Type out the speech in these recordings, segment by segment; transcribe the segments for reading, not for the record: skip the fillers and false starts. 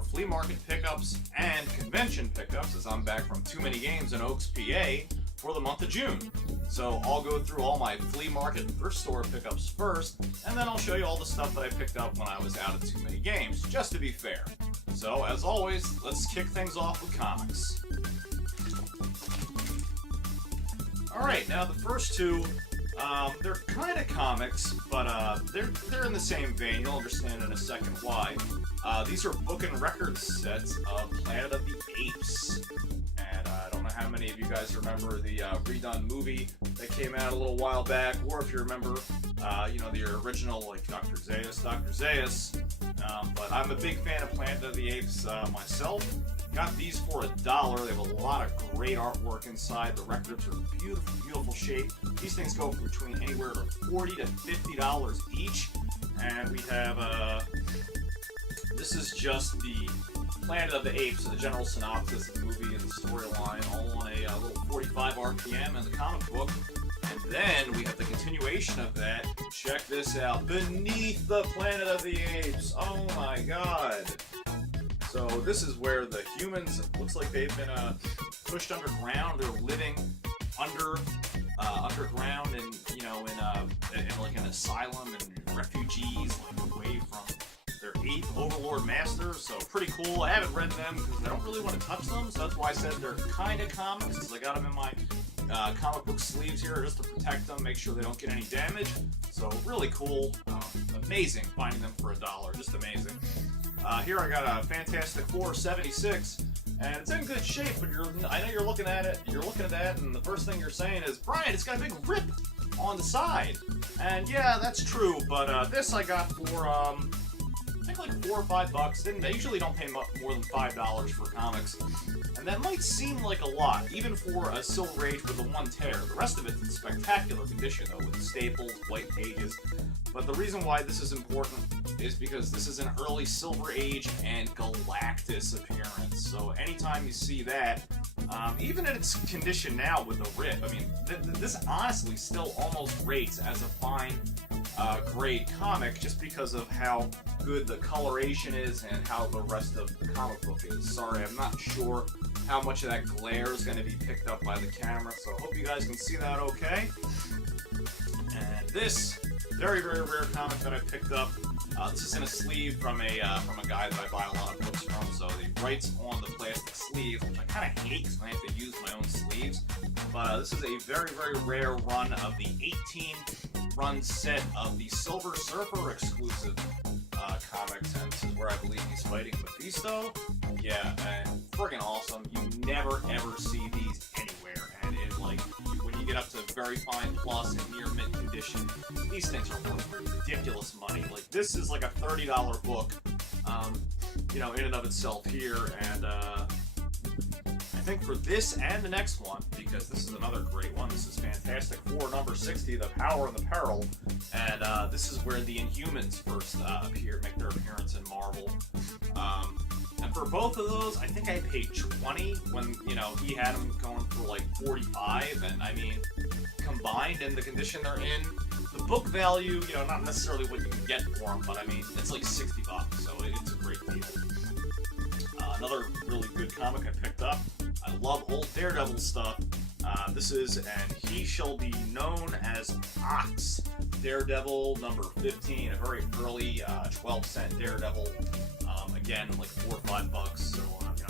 for flea market pickups and convention pickups, as I'm back from Too Many Games in Oaks, PA for the month of June. So I'll go through all my flea market and thrift store pickups first, and then I'll show you all the stuff that I picked up when I was out at Too Many Games, just to be fair. So, as always, let's kick things off with comics. Alright, now the first two, they're kind of comics, but they're in the same vein. You'll understand in a second why. These are book and record sets of Planet of the Apes. And I don't know how many of you guys remember the redone movie that came out a little while back, or if you remember, the original, like Dr. Zaius. But I'm a big fan of Planet of the Apes myself. Got these for $1. They have a lot of great artwork inside. The records are beautiful, beautiful shape. These things go between anywhere to $40 to $50 each. And we have, this is just the Planet of the Apes, the general synopsis of the movie and the storyline, all on a little 45 RPM in the comic book. And then we have the continuation of that. Check this out. Beneath the Planet of the Apes. Oh my god. So this is where the humans, it looks like they've been pushed underground. They're living underground and, in like an asylum and refugees, like away from their ape overlord masters. So pretty cool. I haven't read them because I don't really want to touch them. So that's why I said they're kind of comics, because I got them in my comic book sleeves here just to protect them, make sure they don't get any damage. So really cool. Amazing finding them for $1. Just amazing. Here I got a Fantastic Four 76, and it's in good shape, but I know you're looking at it, and the first thing you're saying is, Brian, it's got a big rip on the side. And yeah, that's true, but this I got for, I think like $4 or $5. I usually don't pay more than $5 for comics. And that might seem like a lot, even for a Silver Age with a 1 tear. The rest of it's in spectacular condition, though, with staples, white pages. But the reason why this is important is because this is an early Silver Age and Galactus appearance. So anytime you see that, even in its condition now with the rip, I mean, this honestly still almost rates as a fine grade comic, just because of how good the coloration is and how the rest of the comic book is. Sorry, I'm not sure how much of that glare is going to be picked up by the camera, so I hope you guys can see that okay. And this very, very rare comic that I picked up, this is in a sleeve from a guy that I buy a lot of books from, so he writes on the plastic sleeve, which I kind of hate because I have to use my own sleeves. But this is a very, very rare run of the 18-run set of the Silver Surfer exclusive comics, and this is where I believe he's fighting Mephisto. Yeah, and friggin' awesome. You never ever see these anywhere, and it, like, when you get up to very fine plus and near mint condition, these things are worth ridiculous money. Like, this is like a $30 book, in and of itself here, and I think for this and the next one, because this is another great one, this is Fantastic Four number 60, The Power and the Peril, and this is where the Inhumans first make their appearance in Marvel. And for both of those, I think I paid $20 when, he had them going for like $45, and I mean, combined in the condition they're in, the book value, not necessarily what you can get for them, but I mean, it's like $60, so it's a great deal. Another really good comic I picked up. I love old Daredevil stuff. This is And He Shall Be Known as Ox, Daredevil number 15, a very early 12-cent Daredevil. Again, like $4 or $5. So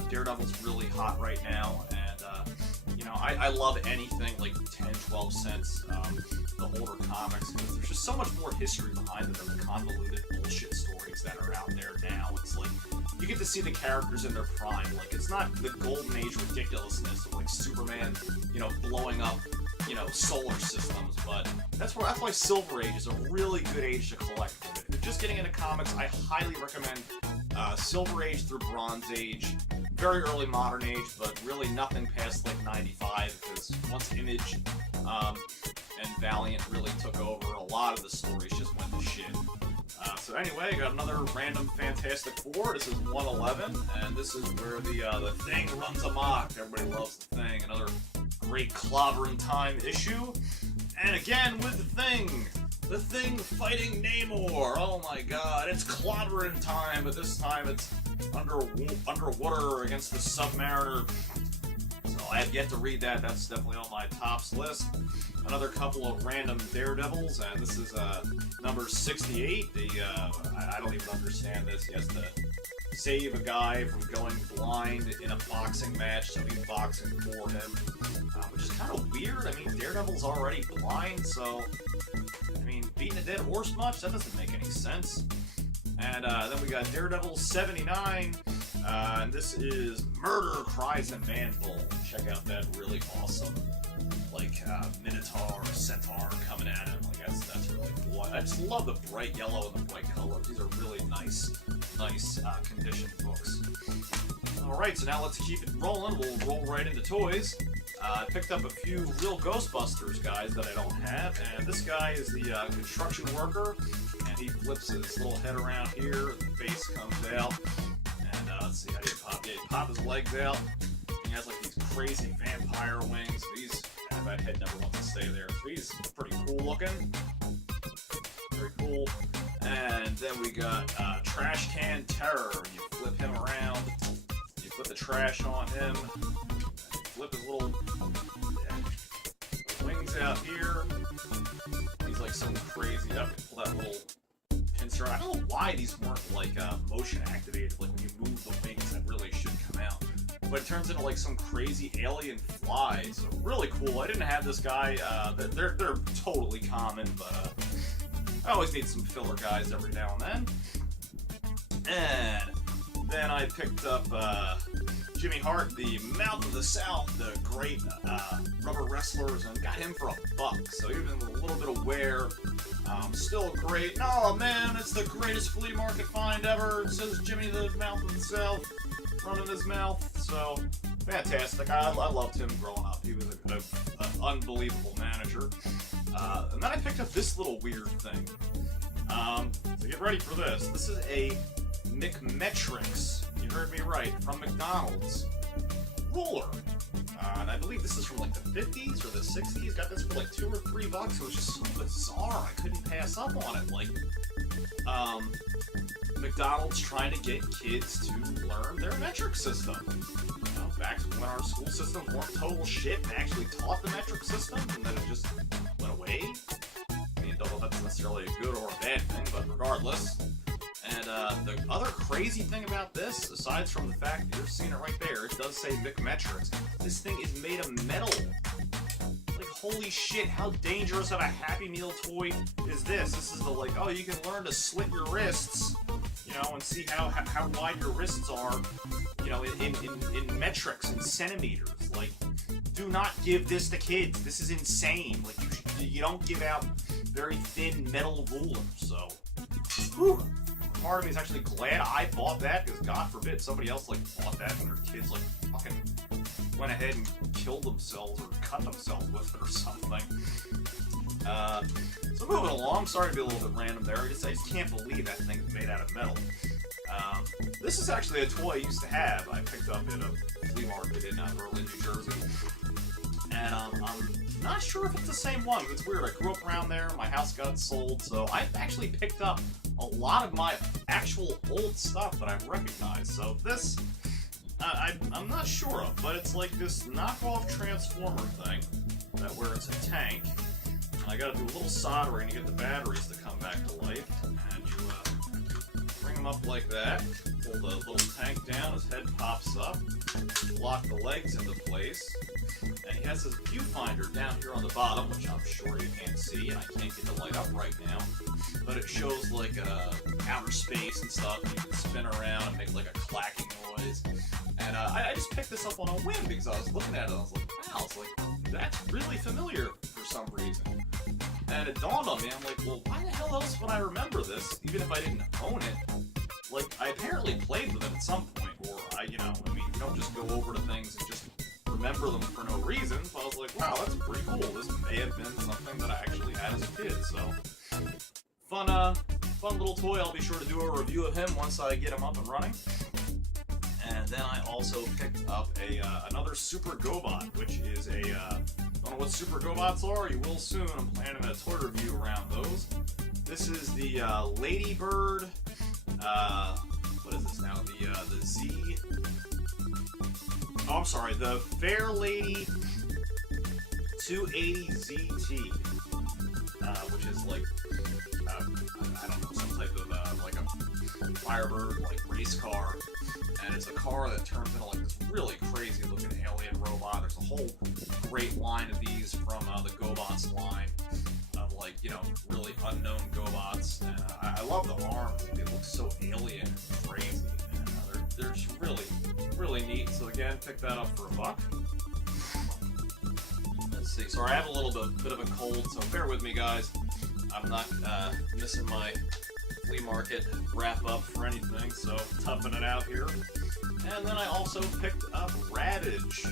Daredevil's really hot right now, and I love anything like 10, 12 cents. The older comics, because there's just so much more history behind them than the convoluted bullshit stories that are out there now. It's like you get to see the characters in their prime. Like, it's not the golden age ridiculously of like Superman, blowing up, solar systems, but that's why Silver Age is a really good age to collect. If you're just getting into comics, I highly recommend Silver Age through Bronze Age, very early Modern Age, but really nothing past like 95, because once Image and Valiant really took over, a lot of the stories just went to shit. So anyway, I got another random Fantastic Four. This is 111, and this is where the Thing runs amok. Everybody loves the Thing. Another great clobbering time issue. And again with the Thing. The thing fighting Namor. Oh my god, it's clobbering time, but this time it's underwater against the Submariner. So I have yet to read that. That's definitely on my tops list. Another couple of random Daredevils, and this is number 68. I don't even understand this. He has to save a guy from going blind in a boxing match, so he's boxing for him, which is kind of weird. I mean, Daredevil's already blind, so I mean, beating a dead horse much? That doesn't make any sense. And then we got Daredevil 79, and this is Murder Cries and Manbull. Check out that really awesome, like, Minotaur or Centaur coming at him. Like, that's really cool. I just love the bright yellow and the bright colors. These are really nice conditioned books. Alright, so now let's keep it rolling. We'll roll right into toys. I picked up a few real Ghostbusters guys that I don't have, and this guy is the construction worker, and he flips his little head around here, the face comes out, and let's see, how do you pop? Yeah, you pop his legs out. He has like these crazy vampire wings. That head never wants to stay there. So he's pretty cool looking. Very cool. And then we got Trash Can Terror. You flip him around, you put the trash on him, and you flip his little wings out here. He's like some crazy, I pull that little pincer. I don't know why these weren't like motion activated, like when you move the wings that really should come out. But it turns into like some crazy alien fly, so really cool. I didn't have this guy, they're totally common, but I always need some filler guys every now and then. And then I picked up Jimmy Hart, the Mouth of the South, the great rubber wrestlers, and got him for $1. So even with a little bit of wear, still great. Oh man, it's the greatest flea market find ever. It says Jimmy the Mouth of the South running his mouth. So fantastic. I loved him growing up. He was an unbelievable manager. And then I picked up this little weird thing. So get ready for this. This is a McMetrics, you heard me right, from McDonald's ruler. And I believe this is from like the 50s or the 60s. Got this for like $2 or $3. It was just so bizarre. I couldn't pass up on it. Like, McDonald's trying to get kids to learn their metric system. You know, back when our school systems weren't total shit, they actually taught the metric system, and then it just went away. I mean, don't know if that's necessarily a good or a bad thing, but regardless. And the other crazy thing about this, aside from the fact that you're seeing it right there, it does say McMetrics. This thing is made of metal. Like, holy shit, how dangerous of a Happy Meal toy is this? This is the, like, oh, you can learn to slit your wrists, you know, and see how wide your wrists are, you know, in metrics and centimeters. Like, do not give this to kids. This is insane. Like, you don't give out very thin metal rulers, so, whew. Part of me is actually glad I bought that, because God forbid somebody else like bought that and their kids like fucking went ahead and killed themselves or cut themselves with it or something. So moving along, sorry to be a little bit random there. I just can't believe that thing's made out of metal. This is actually a toy I used to have. I picked up at a flea market in Berlin, New Jersey. And I'm not sure if it's the same one. It's weird. I grew up around there. My house got sold, so I actually picked up a lot of my actual old stuff that I've recognized. So this, I'm not sure of, but it's like this knockoff Transformer thing, that where it's a tank. I gotta do a little soldering to get the batteries to come back to life, and you bring them up like that, pull the little tank down, his head pops up, lock the legs into place, and he has his viewfinder down here on the bottom, which I'm sure you can't see, and I can't get the light up right now, but it shows like outer space and stuff, and you can spin around and make like a clacking noise. And I just picked this up on a whim because I was looking at it and I was like, wow, it's like, that's really familiar for some reason. And it dawned on me, I'm like, well, why the hell else would I remember this, even if I didn't own it? Like, I apparently played with it at some point, or you don't just go over to things and just remember them for no reason. So I was like, wow, that's pretty cool. This may have been something that I actually had as a kid, so fun little toy. I'll be sure to do a review of him once I get him up and running. And then I also picked up another Super Gobot, which is Don't know what Super Gobots are? You will soon. I'm planning a toy review around those. This is the Ladybird. What is this now? The Z. Oh, I'm sorry. The Fair Lady 280 ZT, which is like I don't know, some type of like a Firebird like race car, and it's a car that turns into like this really crazy looking alien robot. There's a whole great line of these from the Gobots line of like, you know, really unknown Gobots, and I love the arms. They look so alien and crazy, and they're just really neat. So again, pick that up for $1. Let's see. Sorry, I have a little bit of a cold, so bear with me, guys. I'm not missing my flea market wrap up for anything, so toughing it out here. And then I also picked up Ravage.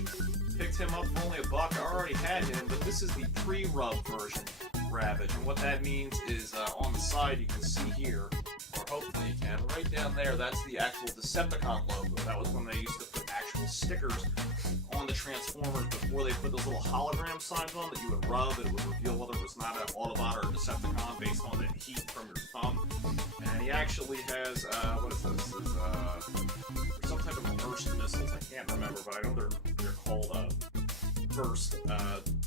Picked him up for only $1. I already had him, but this is the pre-rub version of Ravage. And what that means is on the side you can see here, or hopefully you can, right down there, that's the actual Decepticon logo. That was when they used to put actual stickers on the Transformers before they put those little hologram signs on that you would rub and it would reveal whether it was not an Autobot or a Decepticon based on the heat from your thumb. And he actually has, what is this? This is some type of burst missiles. I can't remember, but I know they're called burst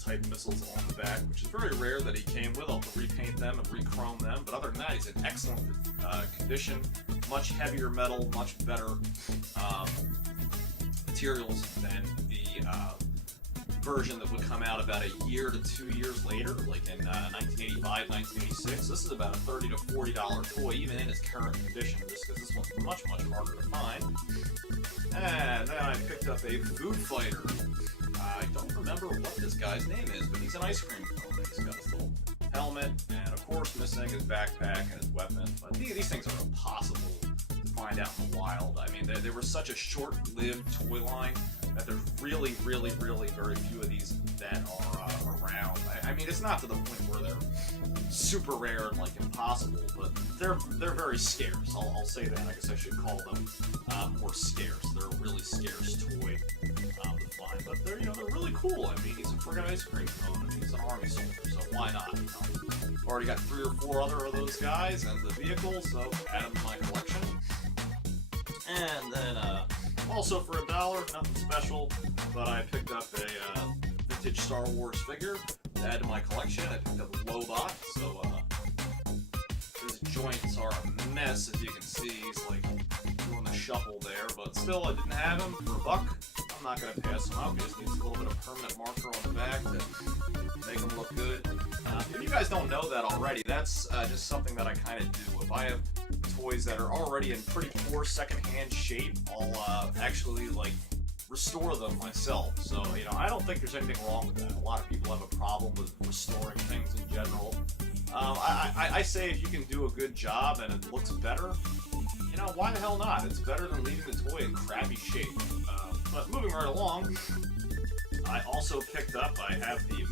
type missiles on the back, which is very rare that he came with. I'll have to repaint them and re-chrome them. But other than that, he's in excellent condition. Much heavier metal, much better materials than the version that would come out about a year to 2 years later, like in 1985, 1986. This is about a $30 to $40 toy, even in its current condition, just because this one's much harder to find. And then I picked up a Food Fighter. I don't remember what this guy's name is, but he's an ice cream cone. He's got his little helmet, and of course missing his backpack and his weapon. But these things are impossible to find out in the wild. I mean, they were such a short-lived toy line that there's really very few of these that are around. I mean, it's not to the point where they're super rare and like impossible, but they're very scarce. I'll say that. I guess I should call them more scarce. They're a really scarce toy to find, but they're really cool. I mean, he's a friggin' ice cream cone and he's an army soldier, so why not? I've already got 3 or 4 other of those guys and the vehicle, so add them to my collection. And then also for $1, nothing special, but I picked up a vintage Star Wars figure to add to my collection. I picked up Lobot, so his joints are a mess, as you can see. He's like doing the shuffle there, but still, I didn't have him for $1. I'm not going to pass him out. He just needs a little bit of permanent marker on the back to make him look good. If you guys don't know that already, that's just something that I kind of do. If I have toys that are already in pretty poor secondhand shape, I'll actually like restore them myself. So, I don't think there's anything wrong with that. A lot of people have a problem with restoring things in general. I say if you can do a good job and it looks better, why the hell not? It's better than leaving the toy in crappy shape. But moving right along, I also picked up, I have the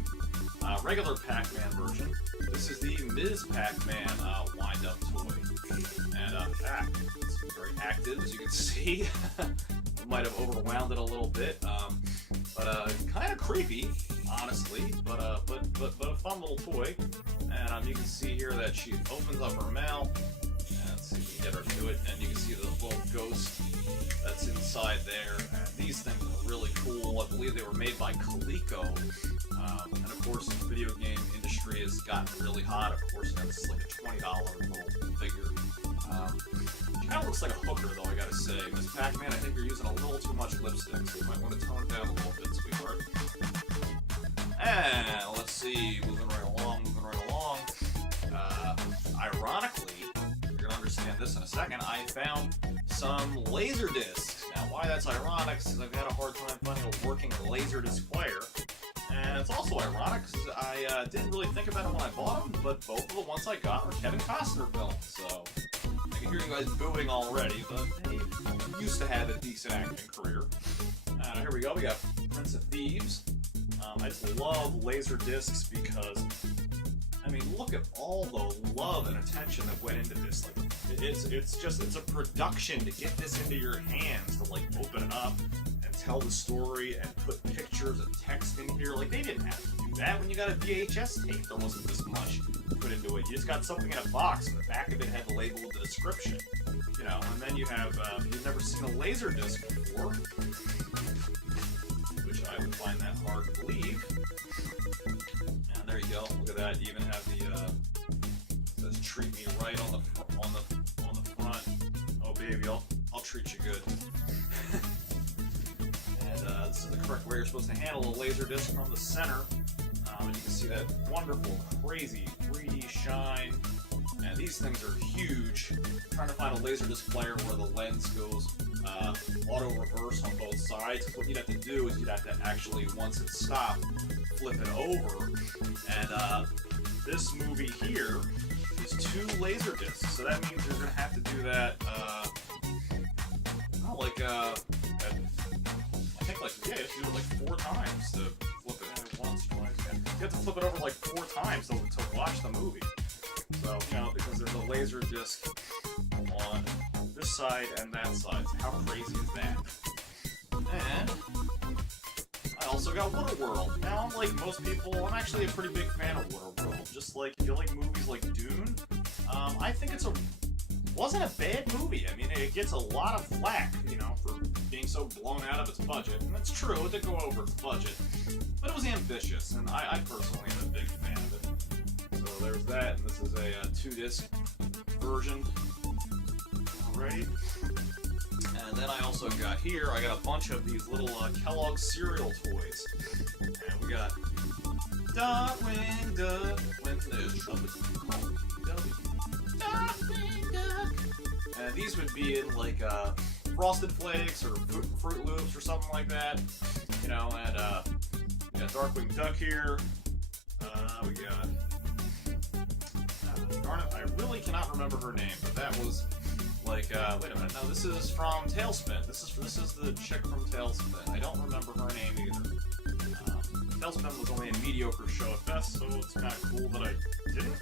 regular Pacman version. This is the Ms. Pacman wind-up toy. And it's very active, as you can see. Might have overwhelmed it a little bit, but kind of creepy, honestly. But a fun little toy. And you can see here that she opens up her mouth. And let's see if we can get her to it. And you can see the little ghost that's inside there. And these things are really cool. I believe they were made by Coleco. And of course, the video game industry has gotten really hot. Of course, that's like a $20 little figure. She kind of looks like a hooker, though, I gotta say. Miss Pacman, I think you're using a little too much lipstick, so you might want to tone it down a little bit, sweetheart. And let's see, moving right along. Ironically, you're gonna understand this in a second, I found some Laserdiscs. Now, why that's ironic is because I've had a hard time finding a working Laserdisc player. And it's also ironic because I didn't really think about it when I bought them, but both of the ones I got were Kevin Costner films, so I can hear you guys booing already, but he used to have a decent acting career. Here we go, we got Prince of Thieves. I just love Laserdiscs because, I mean, look at all the love and attention that went into this. Like, it's a production to get this into your hands, to like open it up and tell the story and put pictures pictures and text in here. Like, they didn't have to do that. When you got a VHS tape, there wasn't this much put into it. You just got something in a box, and the back of it had the label with the description. You know, and then you have, if you've never seen a Laserdisc before, which I would find that hard to believe. And there you go. Look at that. You even have the, says treat me right on the front. Oh baby, I'll treat you good. And this is the correct way you're supposed to handle a Laserdisc from the center. And you can see that wonderful, crazy 3D shine. And these things are huge. I'm trying to find a Laserdisc player where the lens goes auto reverse on both sides. What you'd have to do is you'd have to actually, once it stopped, flip it over. And this movie here is 2 Laserdiscs, so that means you're going to have to do that, you have to do it like 4 times to flip it once, twice. You have to flip it over like 4 times to watch the movie. So, you know, because there's a Laserdisc on this side and that side. So how crazy is that? And I also got Waterworld. Now, unlike most people, I'm actually a pretty big fan of Waterworld. Just like, if you like movies like Dune, I think wasn't a bad movie. I mean, it gets a lot of flack, you know, for being so blown out of its budget. And that's true, it did go over its budget. But it was ambitious, and I personally am a big fan of it. So there's that, and this is a 2-disc version. Alrighty. And then I also got here, I got a bunch of these little Kellogg's cereal toys. And we got Darkwing Duck, when there's trouble, Darkwing Duck. And these would be in like Frosted Flakes or Fruit Loops or something like that. You know, and we got Darkwing Duck here. We got darn it, I really cannot remember her name, but that was like wait a minute, no, this is from Tailspin. This is the chick from Tailspin. I don't remember her name either. Tailspin was only a mediocre show at best, so it's kind of cool that I didn't.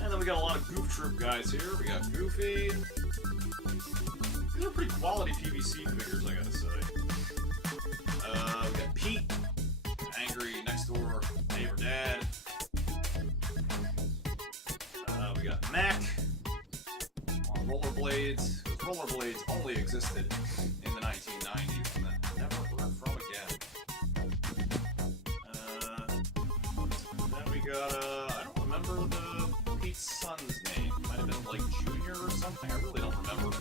And then we got a lot of Goof Troop guys here. We got Goofy. These are pretty quality PVC figures, I gotta say. We got Pete, angry next door neighbor dad. We got Mac on Rollerblades. Rollerblades only existed in the 1990s and then never heard from again. Then we got, I don't remember Pete's son's name. Might have been like Junior or something. I really don't remember.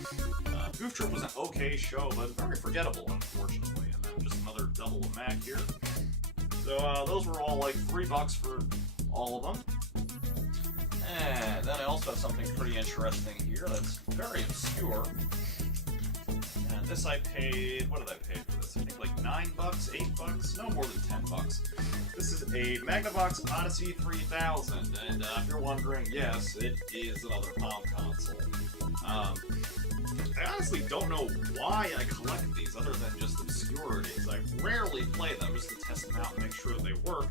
Goof Troop was an okay show, but very forgettable, unfortunately. And then just another double of Mac here. So those were all like $3 for all of them. And then I also have something pretty interesting here that's very obscure. And this I paid, what did I pay for this? I think like $9, $8, no more than $10. This is a Magnavox Odyssey 3000, and if you're wondering, yes, it is another Palm console. I honestly don't know why I collect these other than just obscurities. I rarely play them just to test them out and make sure they work,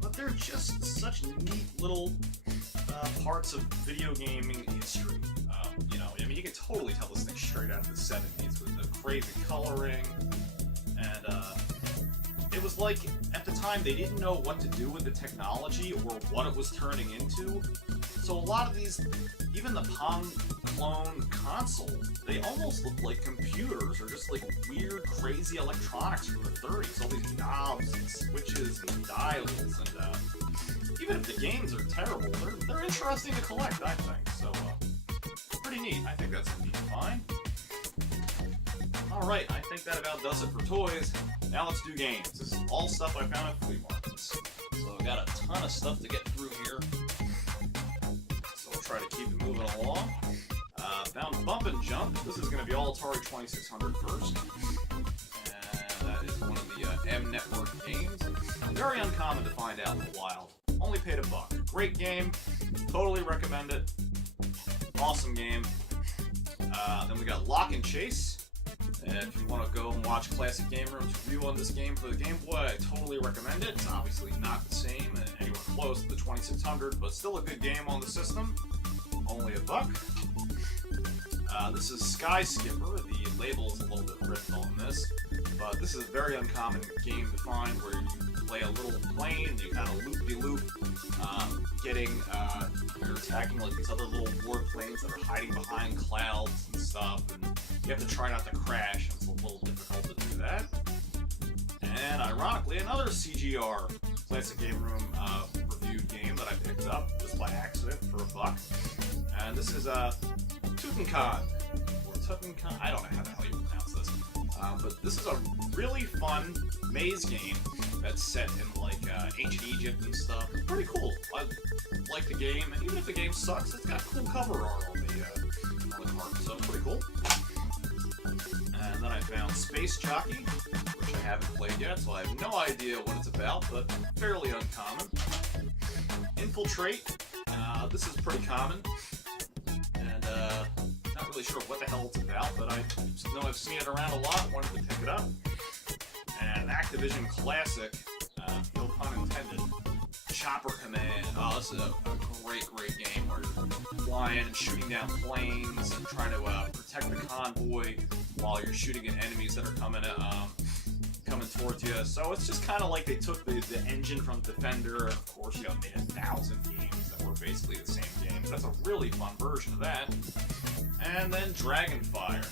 but they're just such neat little parts of video gaming history. You know, I mean, you can totally tell this thing straight out of the 70s with the crazy coloring, and it was like, at the time, they didn't know what to do with the technology or what it was turning into. So a lot of these, even the Palm clone consoles, they almost look like computers or just like weird, crazy electronics from the 30s. All these knobs and switches and dials, and even if the games are terrible, they're interesting to collect, I think. So, pretty neat. I think that's a neat find. Alright, I think that about does it for toys. Now let's do games. This is all stuff I found at flea markets. So I've got a ton of stuff to get through here. So we'll try to keep it moving along. Found Bump and Jump. This is going to be all Atari 2600 first. And that is one of the M Network games. Very uncommon to find out in the wild. Only paid $1. Great game. Totally recommend it. Awesome game. Then we got Lock and Chase. And if you want to go and watch Classic Game Room's review on this game for the Game Boy, I totally recommend it. It's obviously not the same and anywhere close to the 2600, but still a good game on the system. Only $1. This is Sky Skipper. The label's a little bit ripped on this. but this is a very uncommon game to find where you play a little plane, you kind of loop-de-loop, you're attacking like these other little warplanes that are hiding behind clouds and stuff, and you have to try not to crash, and it's a little difficult to do that. And ironically, another CGR, Classic Game Room reviewed game that I picked up just by accident for $1. And this is Tutankhamun, or Tutankhamun, I don't know how the hell you pronounce this. But this is a really fun maze game that's set in like ancient Egypt and stuff. It's pretty cool. I like the game, and even if the game sucks, it's got cool cover art on the cart, so it's pretty cool. And then I found Space Jockey, which I haven't played yet, so I have no idea what it's about, but fairly uncommon. Infiltrate, this is pretty common, and not really sure what the hell it's about, but I know I've seen it around a lot, wanted to pick it up. And Activision Classic, no pun intended, Chopper Command. Oh, this is a great game where you're flying and shooting down planes and trying to protect the convoy while you're shooting at enemies that are coming towards you. So it's just kind of like they took the engine from Defender, and of course, made 1,000 games that were basically the same games. That's a really fun version of that. And then Dragonfire,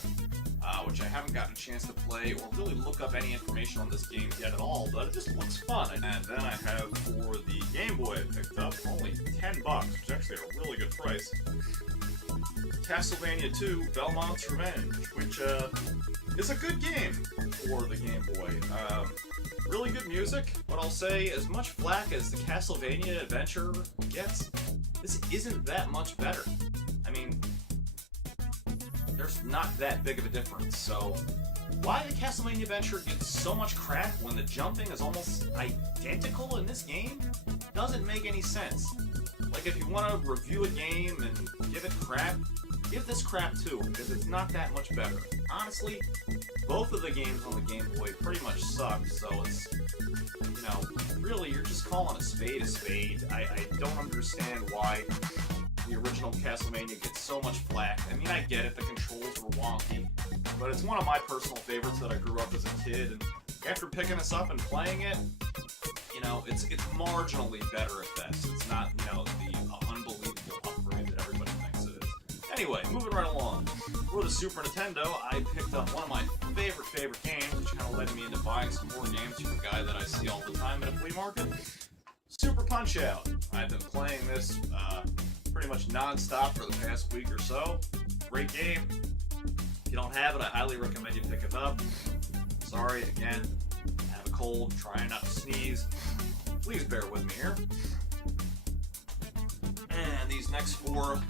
which I haven't gotten a chance to play or really look up any information on this game yet at all, but it just looks fun. And then I have for the Game Boy I picked up, only $10, which is actually a really good price, Castlevania 2 Belmont's Revenge, which is a good game for the Game Boy. Really good music, but I'll say as much flack as the Castlevania Adventure gets, this isn't that much better. I mean, there's not that big of a difference, so why the Castlevania Adventure gets so much crap when the jumping is almost identical in this game doesn't make any sense. Like, if you want to review a game and give it crap, give this crap too, because it's not that much better. Honestly, both of the games on the Game Boy pretty much suck, so it's, really, you're just calling a spade a spade. I don't understand why the original Castlevania gets so much flack. I mean, I get it, the controls were wonky, but it's one of my personal favorites that I grew up as a kid, and after picking this up and playing it, it's marginally better at best. It's not, the unbelievable upgrade that everybody thinks it is. Anyway, moving right along. For the Super Nintendo, I picked up one of my favorite games, which kind of led me into buying some more games from a guy that I see all the time at a flea market. Super Punch-Out! I've been playing this pretty much non-stop for the past week or so. Great game. If you don't have it, I highly recommend you pick it up. Sorry, again, I have a cold, trying not to sneeze. Please bear with me here. And these next four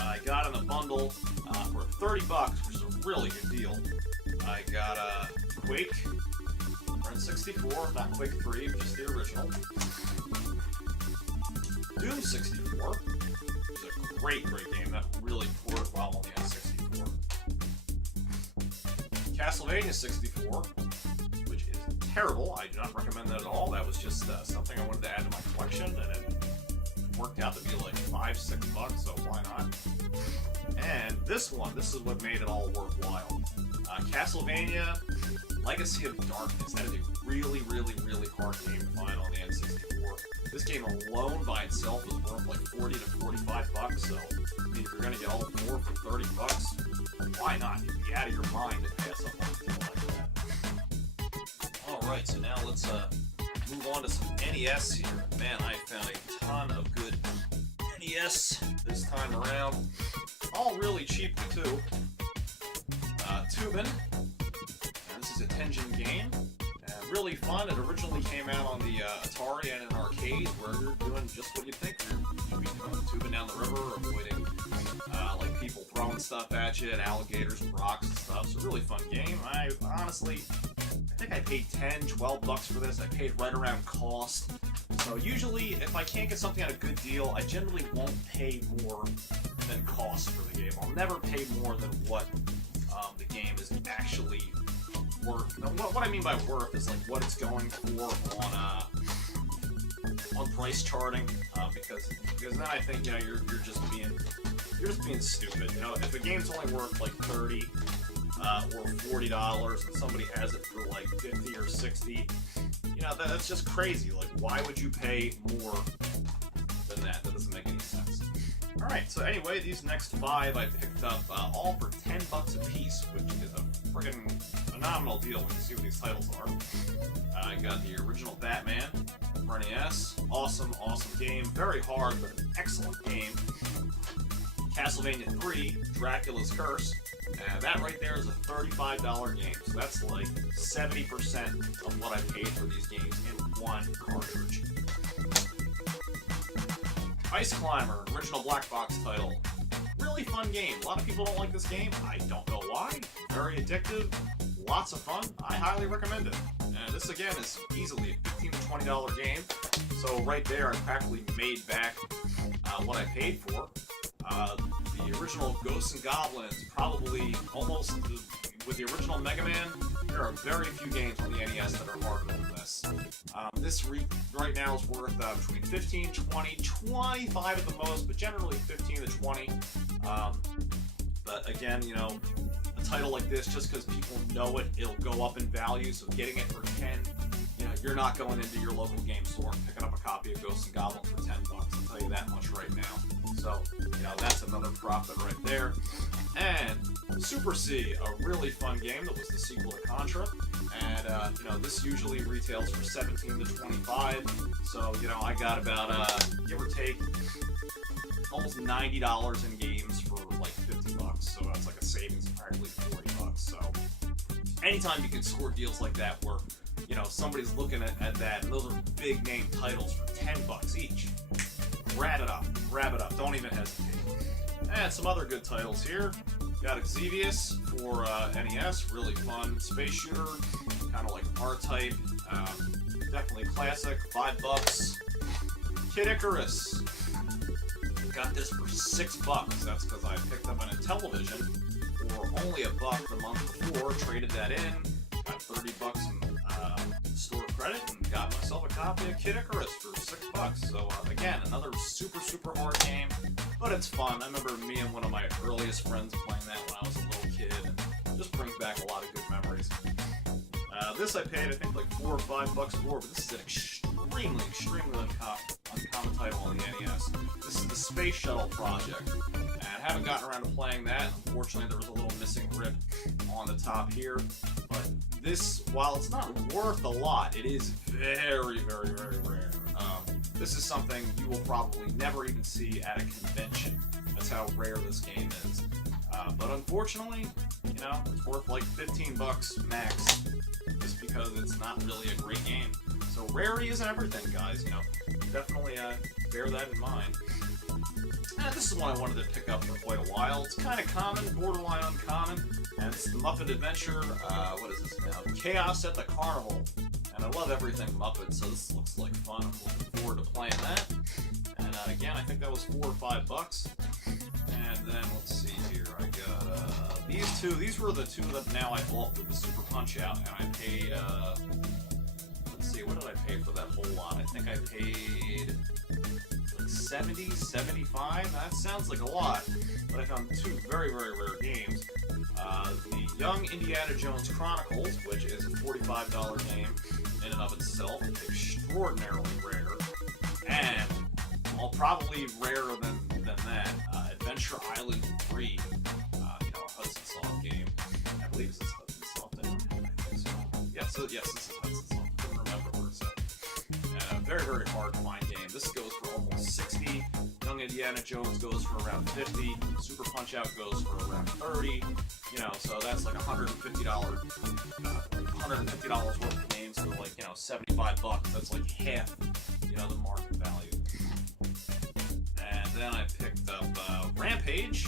I got in a bundle for $30, which is a really good deal. I got Quake, Run 64, not Quake 3, just the original. Doom 64, which is a great game that really worked well on the N64. Castlevania 64, which is terrible. I do not recommend that at all. That was just something I wanted to add to my collection, and it worked out to be like $5-6, so why not? And this is what made it all worthwhile. Castlevania Legacy of Darkness. That is a really hard game to find on the N64. This game alone by itself is worth like $40 to $45, so I mean, if you're gonna get all four for $30, why not? You'd be out of your mind to pass up on a deal like that. Alright, so now let's move on to some NES here. Man, I found a ton of good NES this time around. All really cheaply too. Tubin. And this is a Tengen game. Really fun. It originally came out on the Atari and in arcades, where you're doing just what you think you're doing. Tubing down the river, avoiding like people throwing stuff at you, and alligators and rocks and stuff. It's a really fun game. I think I paid $10-12 for this. I paid right around cost. So usually, if I can't get something at a good deal, I generally won't pay more than cost for the game. I'll never pay more than what the game is actually worth. Now, what I mean by worth is like what it's going for on price charting, because then I think you're just being stupid. If a game's only worth like $30, or $40, and somebody has it for like 50 or 60. You know, that's just crazy. Like, why would you pay more than that? That doesn't make any sense. Alright, so anyway, these next 5 I picked up all for $10 a piece, which is a friggin' phenomenal deal when you see what these titles are. I got the original Batman for NES. Awesome, awesome game. Very hard, but an excellent game. Castlevania 3, Dracula's Curse. And that right there is a $35 game. So that's like 70% of what I paid for these games in one cartridge. Ice Climber, original black box title. Really fun game. A lot of people don't like this game. I don't know why. Very addictive. Lots of fun. I highly recommend it. And this again is easily a $15 to $20 game. So right there I practically made back what I paid for. The original Ghosts and Goblins, probably almost with the original Mega Man, there are very few games on the NES that are harder than this. This right now is worth between 15, 20, 25 at the most, but generally 15 to 20. But again, you know, a title like this, just because people know it, it'll go up in value, so getting it for 10, you know, you're not going into your local game store and picking up a copy of Ghosts and Goblins for $10, I'll tell you that much right now. So, you know, that's another profit right there. And Super C, a really fun game that was the sequel to Contra. And, you know, this usually retails for 17 to 25. So, you know, I got about, give or take, almost $90 in games for like 50 bucks. So that's like a savings of practically 40 bucks. So anytime you can score deals like that where, you know, somebody's looking at that, and those are big name titles for 10 bucks each. Grab it up, don't even hesitate. And some other good titles here. Got Xevious for NES, really fun space shooter, kind of like R-Type, definitely classic, $5. Kid Icarus, got this for $6. That's because I picked up on a television for only $1 the month before, traded that in, got $30 in store credit, and got myself a copy of Kid Icarus for $6. So again, another super hard game, but it's fun. I remember me and one of my earliest friends playing that when I was a little kid, and just brings back a lot of good memories. This I paid, I think, like $4 or $5 for, but this is an extremely uncommon title on the NES. This is the Space Shuttle Project, and I haven't gotten around to playing that. Unfortunately, there was a little missing rip on the top here, but this, while it's not worth a lot, it is very rare. This is something you will probably never even see at a convention. That's how rare this game is. But unfortunately, you know, it's worth like 15 bucks max, just because it's not really a great game. So rarity isn't everything, guys. You know, definitely bear that in mind. And this is one I wanted to pick up for quite a while. It's kind of common, borderline uncommon, and it's the Muppet Adventure. What is this now? Chaos at the Carnival. And I love everything Muppet, so this looks like fun. I'm looking forward to playing that. And again, I think that was $4 or $5. And then let's see here. I got these two. These were the two that now I bought with the Super Punch Out, and I paid. Let's see, what did I pay for that whole lot? I think I paid like 70, 75. That sounds like a lot, but I found two very rare games. The Young Indiana Jones Chronicles, which is a $45 game in and of itself, extraordinarily rare, and probably rarer than that. Adventure Island 3, you know, a Hudson Soft game. I believe this is Hudson Soft. I think so. Yes, this is Hudson Soft. I couldn't remember where it's at. Very hard to find game. This goes for almost 60. Young Indiana Jones goes for around 50. Super Punch Out goes for around 30. You know, so that's like $150 worth of games for like, you know, 75 bucks. That's like half, you know, the market value. And then I picked up Rampage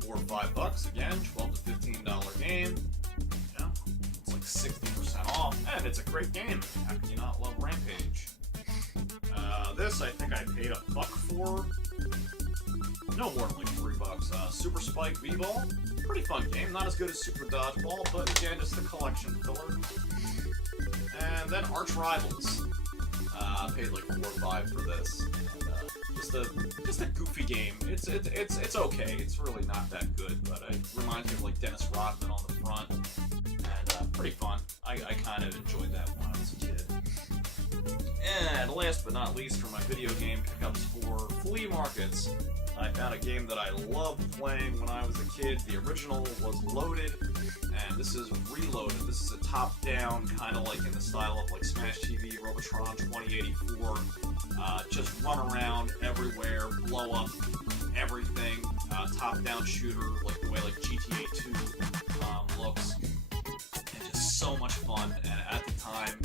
for $5 again, $12 to $15 game. You know, it's like 60% off, and it's a great game. How can you not love Rampage? This I think I paid $1 for. No more than like $3. Super Spike V-Ball, pretty fun game. Not as good as Super Dodgeball, but again, just a collection filler. And then Arch Rivals. Paid like $4 or $5 for this. And, just a goofy game. It's okay. It's really not that good, but it reminds me of like Dennis Rodman on the front, and pretty fun. I kind of enjoyed that when I was a kid. And last but not least, for my video game pickups for flea markets, I found a game that I loved playing when I was a kid. The original was Loaded, and this is Reloaded. This is a top-down, kind of like in the style of like Smash TV, Robotron 2084. Just run around everywhere, blow up everything. Top-down shooter, like the way like GTA 2 looks, and just so much fun. And at the time,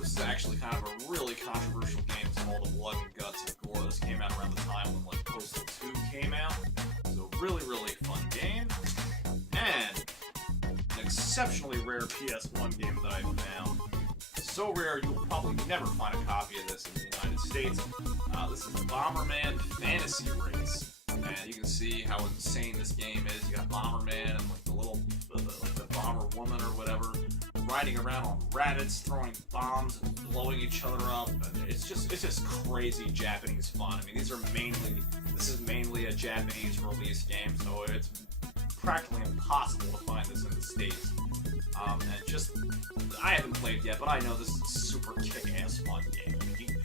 this is actually kind of a really controversial game with all the blood and guts and gore. This came out around the time when like Postal 2 came out. So really, really fun game. And an exceptionally rare PS1 game that I found. So rare you'll probably never find a copy of this in the United States. This is Bomberman Fantasy Race. And you can see how insane this game is. You got Bomberman and like the little the bomber woman or whatever, riding around on rabbits, throwing bombs and blowing each other up. And it's just crazy Japanese fun. I mean, this is mainly a Japanese release game, so it's practically impossible to find this in the States. And I haven't played yet, but I know this is a super kick-ass fun game. I mean,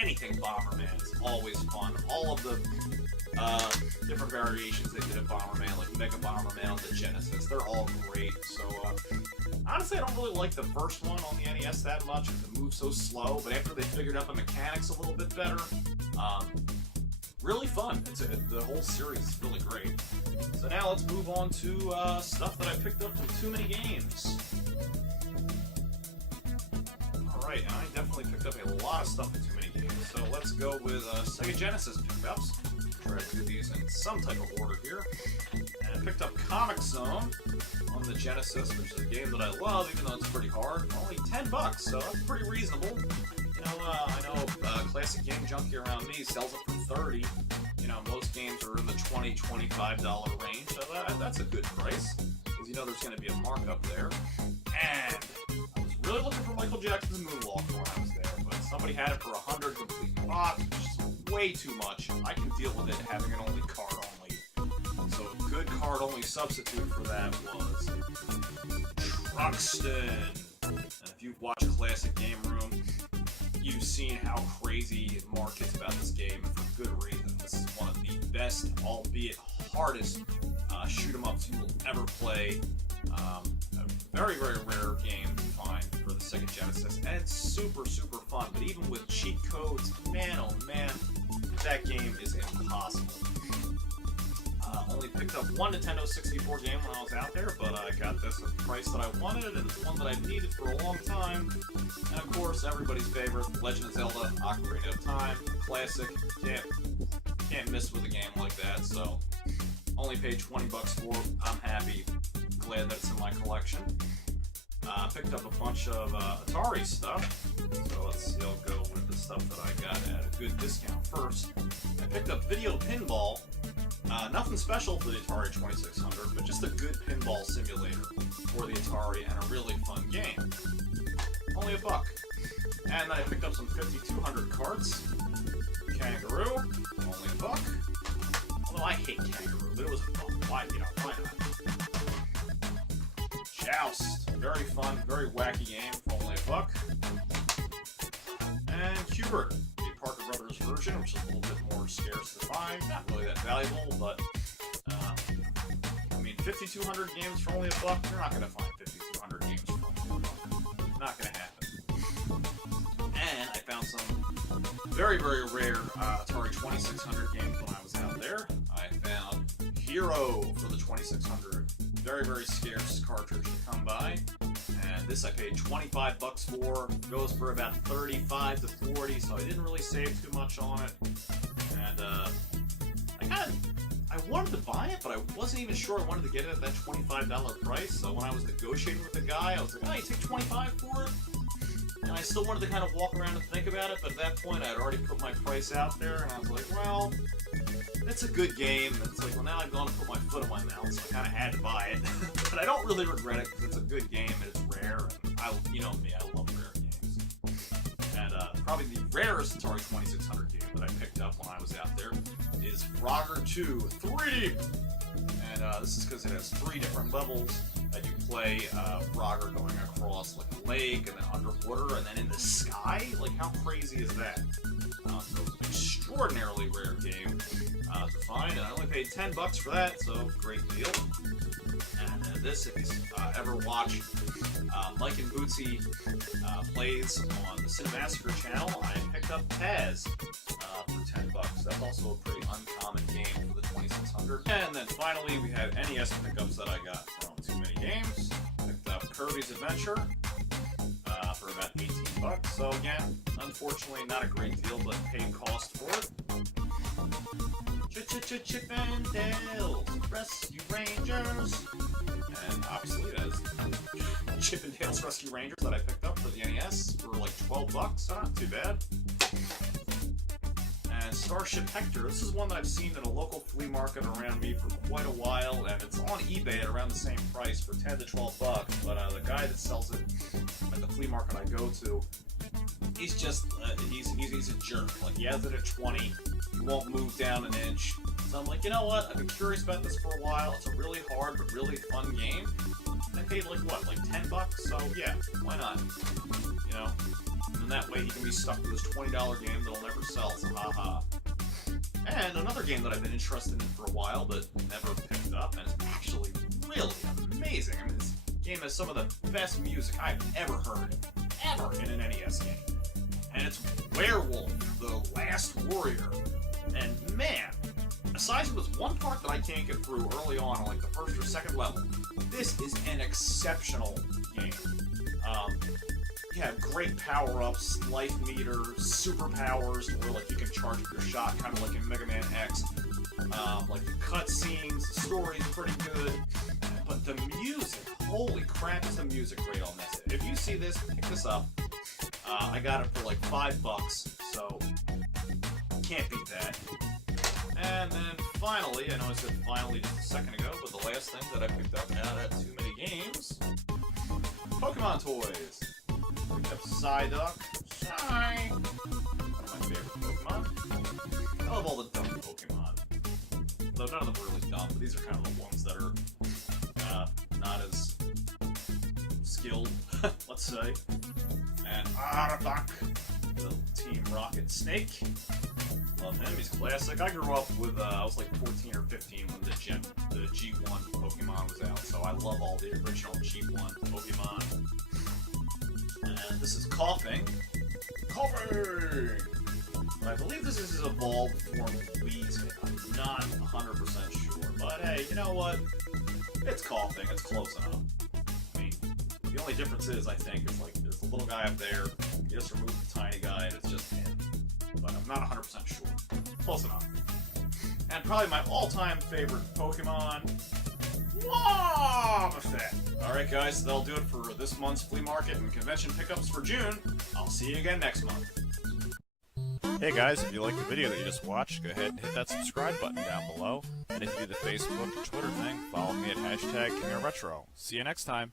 anything Bomberman is always fun. All of the different variations they did of Bomberman, like Mega Bomberman on the Genesis, they're all great. So, honestly, I don't really like the first one on the NES that much because it moves so slow, but after they figured out the mechanics a little bit better, really fun. The whole series is really great. So now let's move on to stuff that I picked up from Too Many Games. Alright, I definitely picked up a lot of stuff from Too Many Games, so let's go with Sega Genesis pickups. Try to do these in some type of order here. And I picked up Comic Zone on the Genesis, which is a game that I love, even though it's pretty hard. Only $10, so that's pretty reasonable. You know, I know Classic Game Junkie around me sells it for $30. You know, most games are in the $20, $25 range, so that's a good price, because you know there's going to be a markup there. And I was really looking for Michael Jackson's Moonwalker when I was there, but somebody had it for $100 complete box, which is way too much. I can deal with it having an only card only. So a good card only substitute for that was Truxton. And if you've watched Classic Game Room, you've seen how crazy Mark is about this game, and for good reason. This is one of the best, albeit hardest, shoot-em-ups you will ever play. A very, very rare game to find for the Sega Genesis, and it's super, super fun. But even with cheat codes, man, oh man, that game is impossible. Only picked up one Nintendo 64 game when I was out there, but I got this at the price that I wanted, and it's one that I've needed for a long time. And of course, everybody's favorite, Legend of Zelda: Ocarina of Time, classic. Can't miss with a game like that. So, only paid $20 for it. I'm happy, glad that it's in my collection. Picked up a bunch of Atari stuff. So let's see, I'll go with the stuff that I got at a good discount first. I picked up Video Pinball. Nothing special for the Atari 2600, but just a good pinball simulator for the Atari and a really fun game. Only $1. And then I picked up some 5200 carts. Kangaroo, only $1. Although I hate Kangaroo, but it was fun. Why not? Joust, very fun, very wacky game for only $1. And Hubert, the Parker Brothers version, which is a little bit more scarce to find. Not really that valuable, but I mean, 5,200 games for only $1. You're not going to find 5,200 games for only $1. Not going to happen. And I found some very, very rare Atari 2600 games when I was out there. I found Hero for the 2600. Very, very scarce cartridge to come by. And this I paid $25 for. Goes for about 35 to 40, so I didn't really save too much on it. And I wanted to buy it, but I wasn't even sure I wanted to get it at that $25 price. So when I was negotiating with the guy, I was like, oh, you take $25 for it? And I still wanted to kind of walk around and think about it, but at that point I had already put my price out there, and I was like, well, it's a good game. It's like, well, now I've gone to put my foot in my mouth, so I kind of had to buy it. But I don't really regret it, because it's a good game, and it's rare, and you know me, I love rare games. And probably the rarest Atari 2600 game that I picked up when I was out there is Frogger 2 3D. And this is because it has 3 different levels that you play Frogger going across like a lake and then underwater and then in the sky. Like, how crazy is that? So it's an extraordinarily rare game to find, and I only paid $10 for that, so great deal. And this, if you ever watch Mike and Bootsy plays on the Cinemassacre channel, I picked up Taz for $10. That's also a pretty uncommon game for the 2600. And then finally, we have NES pickups that I got from Too Many Games. Picked up Kirby's Adventure for about $18. So again, unfortunately, not a great deal, but paid cost for it. Chip and Dale's Rescue Rangers. And obviously it has Chip and Dale's Rescue Rangers that I picked up for the NES for like $12, so not too bad. And Starship Hector, this is one that I've seen at a local flea market around me for quite a while, and it's on eBay at around the same price for $10 to $12, but the guy that sells it at the flea market I go to, he's just, he's a jerk. Like, he has it at 20, he won't move down an inch. So I'm like, you know what, I've been curious about this for a while, it's a really hard but really fun game. I paid like, what, like $10? So yeah, why not? You know? And that way he can be stuck with this $20 game that'll never sell, so haha. And another game that I've been interested in for a while but never picked up, and it's actually really amazing. I mean, this game has some of the best music I've ever heard, ever, in an NES game. And it's Werewolf, the Last Warrior. And man, aside from this one part that I can't get through early on like the first or second level, this is an exceptional game. You have great power-ups, life meters, superpowers, where like you can charge up your shot, kind of like in Mega Man X. Like the cutscenes, the story's pretty good, but the music, holy crap, is the music great on this. If you see this, pick this up. I got it for like $5, so can't beat that. And then finally, I know I said finally just a second ago, but the last thing that I picked up out at Too Many Games, Pokemon toys. We have Psyduck, Psy, one of my favorite Pokemon. I love all the dumb Pokemon. Though none of them are really dumb, but these are kind of the ones that are not as skilled, let's say. And Arbok, the Team Rocket Snake. Love him, he's classic. I grew up with, I was like 14 or 15 when the G1 Pokemon was out, so I love all the original G1 Pokemon. And this is Coughing. But I believe this is his evolved form of Weezing. I'm not 100% sure. But hey, you know what? It's Coughing. It's close enough. I mean, the only difference is, I think, is like there's a little guy up there. You just remove the tiny guy and it's just him. But I'm not 100% sure. Close enough. And probably my all-time favorite Pokemon, Wobbuffet. Alright guys, so that'll do it for this month's flea market and convention pickups for June. I'll see you again next month. Hey guys, if you liked the video that you just watched, go ahead and hit that subscribe button down below. And if you do the Facebook or Twitter thing, follow me at #KingOfRetro. See you next time.